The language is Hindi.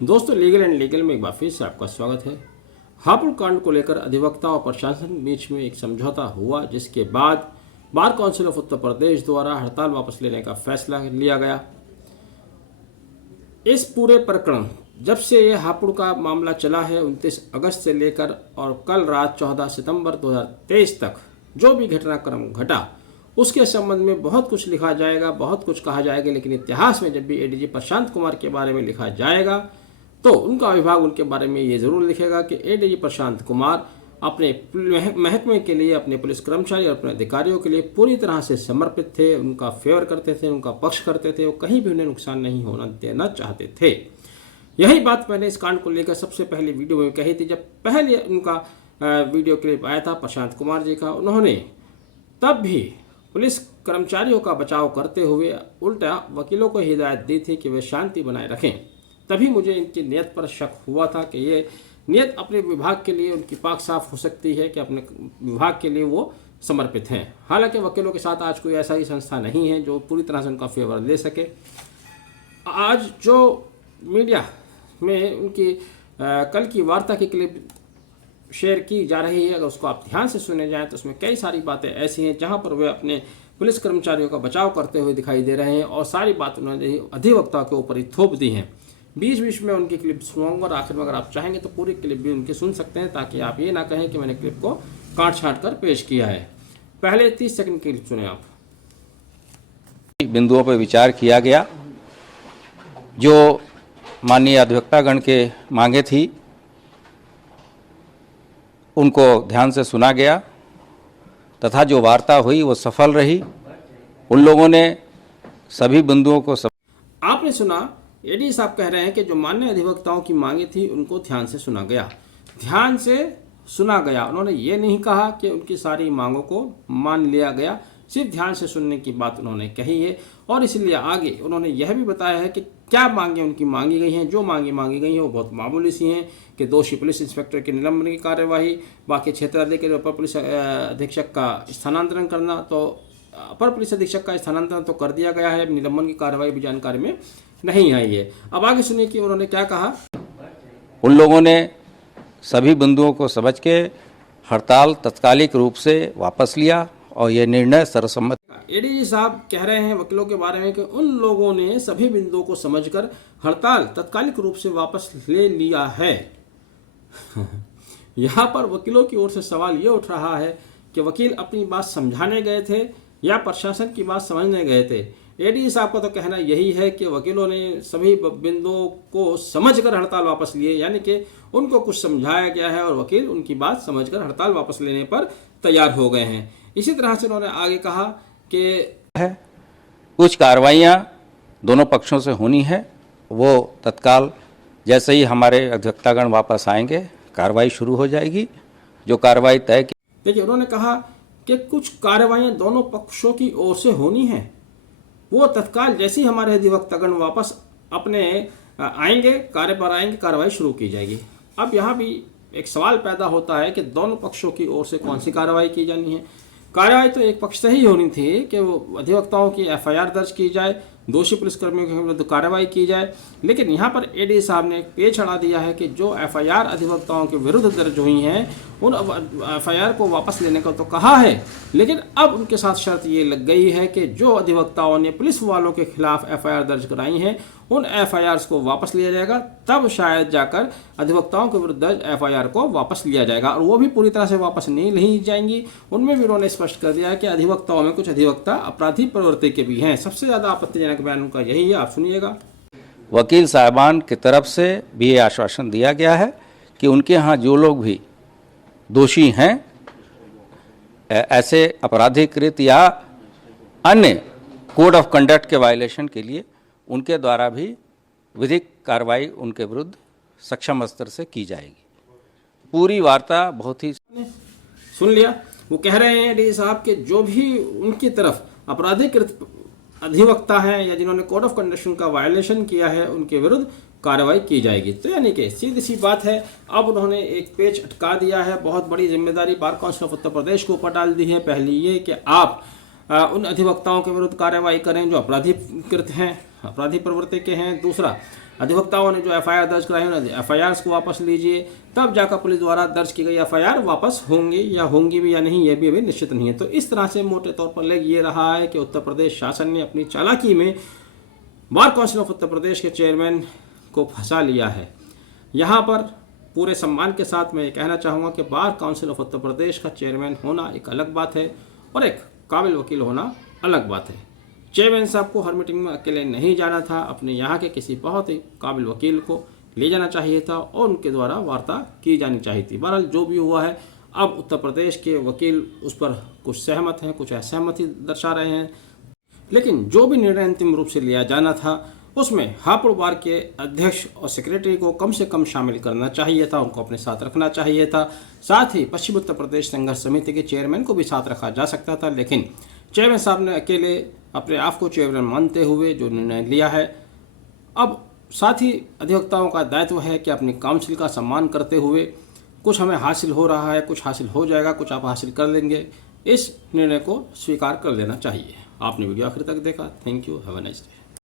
दोस्तों, लीगल एंड लीगल में एक बार फिर से आपका स्वागत है। हापुड़ कांड को लेकर अधिवक्ता और प्रशासन के बीच में एक समझौता हुआ, जिसके बाद bar council of Uttar Pradesh द्वारा हड़ताल वापस लेने का फैसला लिया गया। इस पूरे प्रकरण जब से ये हापुड़ का मामला चला है 29 अगस्त से लेकर और कल रात 14 सितंबर 2023 तक जो भी घटनाक्रम घटा उसके संबंध में बहुत कुछ लिखा जाएगा, बहुत कुछ कहा जाएगा। लेकिन इतिहास में जब भी एडीजी प्रशांत कुमार के बारे में लिखा जाएगा तो उनका विभाग उनके बारे में ये जरूर लिखेगा कि एडीजी प्रशांत कुमार अपने महकमे के लिए, अपने पुलिस कर्मचारी और अपने अधिकारियों के लिए पूरी तरह से समर्पित थे, उनका फेवर करते थे, उनका पक्ष करते थे, वो कहीं भी उन्हें नुकसान नहीं होना देना चाहते थे। यही बात मैंने इस कांड को लेकर सबसे पहले वीडियो में कही थी। जब पहले उनका वीडियो क्लिप आया था प्रशांत कुमार जी का, उन्होंने तब भी पुलिस कर्मचारियों का बचाव करते हुए उल्टा वकीलों को हिदायत दी थी कि वे शांति बनाए रखें। तभी मुझे इनकी नीयत पर शक हुआ था कि ये नीयत अपने विभाग के लिए उनकी पाक साफ हो सकती है कि अपने विभाग के लिए वो समर्पित हैं। हालांकि वकीलों के साथ आज कोई ऐसा ही संस्था नहीं है जो पूरी तरह से उनका फेवर ले सके। आज जो मीडिया में उनकी कल की वार्ता की क्लिप शेयर की जा रही है, अगर उसको आप ध्यान से सुने जाएं तो उसमें कई सारी बातें ऐसी हैं जहां पर वे अपने पुलिस कर्मचारियों का बचाव करते हुए दिखाई दे रहे हैं और सारी बात उन्होंने अधिवक्ता के ऊपर ही थोप दी हैं। बीच बीच में उनकी क्लिप सुनाऊंगा और आखिर में अगर आप चाहेंगे तो पूरी क्लिप भी उनकी सुन सकते हैं, ताकि आप ये ना कहें कि मैंने क्लिप को काट छाट कर पेश किया है। पहले 30 सेकंड की क्लिप सुने आप। बिंदुओं पर विचार किया गया, जो माननीय अधिवक्तागण के मांगे थी उनको ध्यान से सुना गया तथा जो वार्ता हुई वो सफल रही। उन लोगों ने सभी बिंदुओं को आपने सुना, एडी साहब कह रहे हैं कि जो माननीय अधिवक्ताओं की मांगे थी उनको ध्यान से सुना गया। ध्यान से सुना गया, उन्होंने ये नहीं कहा कि उनकी सारी मांगों को मान लिया गया, सिर्फ ध्यान से सुनने की बात उन्होंने कही है। और इसलिए आगे उन्होंने यह भी बताया है कि क्या मांगे उनकी मांगी गई हैं। जो मांगी गई हैं वो बहुत मामूली सी हैं कि दोषी पुलिस इंस्पेक्टर के निलंबन की कार्यवाही, बाकी क्षेत्राधिकारी अपर पुलिस अधीक्षक का स्थानांतरण करना, तो अपर पुलिस अधीक्षक का स्थानांतरण तो कर दिया गया है, निलंबन की कार्यवाही भी जानकारी में नहीं आई है। अब आगे सुनिए कि उन्होंने क्या कहा। उन लोगों ने सभी बिंदुओं को समझ के हड़ताल तत्कालिक रूप से वापस लिया और ये निर्णय सर्वसम्मत। एडीजी साहब कह रहे हैं वकीलों के बारे में कि उन लोगों ने सभी बिंदुओं को समझकर हड़ताल तत्कालिक रूप से वापस ले लिया है। यहाँ पर वकीलों की ओर से सवाल ये उठ रहा है कि वकील अपनी बात समझाने गए थे या प्रशासन की बात समझने गए थे। एडीजी साहब का तो कहना यही है कि वकीलों ने सभी बिंदुओं को समझकर हड़ताल वापस लिए, यानी कि उनको कुछ समझाया गया है और वकील उनकी बात समझकर हड़ताल वापस लेने पर तैयार हो गए हैं। इसी तरह से उन्होंने आगे कहा कि कुछ कार्रवाइयाँ दोनों पक्षों से होनी है, वो तत्काल जैसे ही हमारे अधिवक्तागण वापस आएंगे कार्रवाई शुरू हो जाएगी। जो कार्रवाई तय की, देखिए उन्होंने कहा कि कुछ कार्रवाइयाँ दोनों पक्षों की ओर से होनी है, वो तत्काल जैसे ही हमारे अधिवक्तागण वापस अपने आएंगे, कार्य पर आएंगे, कार्रवाई शुरू की जाएगी। अब यहाँ भी एक सवाल पैदा होता है कि दोनों पक्षों की ओर से कौन सी कार्रवाई की जानी है। कार्रवाई तो एक पक्ष से ही होनी थी कि वो अधिवक्ताओं की एफआईआर दर्ज की जाए, दोषी पुलिसकर्मियों के विरुद्ध कार्रवाई की जाए। लेकिन यहाँ पर एडी साहब ने पेच अड़ा दिया है कि जो एफआईआर अधिवक्ताओं के विरुद्ध दर्ज हुई हैं उन एफआईआर को वापस लेने का तो कहा है, लेकिन अब उनके साथ शर्त ये लग गई है कि जो अधिवक्ताओं ने पुलिस वालों के खिलाफ एफआईआर दर्ज कराई हैं उन एफआईआर को वापस लिया जाएगा, तब शायद जाकर अधिवक्ताओं के विरुद्ध दर्ज एफआईआर को वापस लिया जाएगा। और वो भी पूरी तरह से वापस नहीं ली जाएंगी। उनमें भी उन्होंने स्पष्ट कर दिया है कि अधिवक्ताओं में कुछ अधिवक्ता अपराधी प्रवृत्ति के भी हैं। सबसे ज़्यादा आपत्तिजनक बयान उनका यही है, आप सुनिएगा। वकील साहबान की तरफ से भी ये आश्वासन दिया गया है कि उनके यहाँ जो लोग भी दोषी हैं, ऐसे आपराधिकृत या अन्य कोड ऑफ कंडक्ट के वायलेशन के लिए उनके द्वारा भी विधिक कार्रवाई उनके विरुद्ध सक्षम स्तर से की जाएगी। पूरी वार्ता बहुत ही सुन लिया। वो कह रहे हैं डी साहब कि जो भी उनकी तरफ अपराधिकृत अधिवक्ता हैं या जिन्होंने कोड ऑफ कंडक्ट का वायलेशन किया है उनके विरुद्ध कार्रवाई की जाएगी। तो यानी कि सीधी सी बात है, अब उन्होंने एक पेच अटका दिया है। बहुत बड़ी जिम्मेदारी bar council of Uttar Pradesh को ऊपर डाल दी है। पहली ये कि आप उन अधिवक्ताओं के विरुद्ध कार्रवाई करें जो अपराधीकृत हैं, अपराधी प्रवृत्ति के हैं। दूसरा, अधिवक्ताओं ने जो एफआईआर दर्ज कराई उन्होंने एफआईआर को वापस लीजिए, तब जाकर पुलिस द्वारा दर्ज की गई एफआईआर वापस होंगी या होंगी भी या नहीं, ये भी अभी निश्चित नहीं है। तो इस तरह से मोटे तौर पर लेग ये रहा है कि उत्तर प्रदेश शासन ने अपनी चालाकी में bar council of Uttar Pradesh के चेयरमैन को फंसा लिया है। यहाँ पर पूरे सम्मान के साथ मैं ये कहना चाहूँगा कि bar council of Uttar Pradesh का चेयरमैन होना एक अलग बात है और एक काबिल वकील होना अलग बात है। चेयरमैन साहब को हर मीटिंग में अकेले नहीं जाना था, अपने यहाँ के किसी बहुत ही काबिल वकील को ले जाना चाहिए था और उनके द्वारा वार्ता की जानी चाहिए थी। बहरहाल जो भी हुआ है, अब उत्तर प्रदेश के वकील उस पर कुछ सहमत हैं, कुछ असहमति दर्शा रहे हैं, लेकिन जो भी निर्णय अंतिम रूप से लिया जाना था उसमें हापुड़ बार के अध्यक्ष और सेक्रेटरी को कम से कम शामिल करना चाहिए था, उनको अपने साथ रखना चाहिए था। साथ ही पश्चिम उत्तर प्रदेश संघर्ष समिति के चेयरमैन को भी साथ रखा जा सकता था, लेकिन चेयरमैन साहब ने अकेले अपने आप को चेयरमैन मानते हुए जो निर्णय लिया है। अब साथ ही अधिवक्ताओं का दायित्व है कि अपनी काउंसिल का सम्मान करते हुए, कुछ हमें हासिल हो रहा है, कुछ हासिल हो जाएगा, कुछ आप हासिल कर लेंगे, इस निर्णय को स्वीकार कर लेना चाहिए। आपने वीडियो आखिर तक देखा, thank you, have a nice day.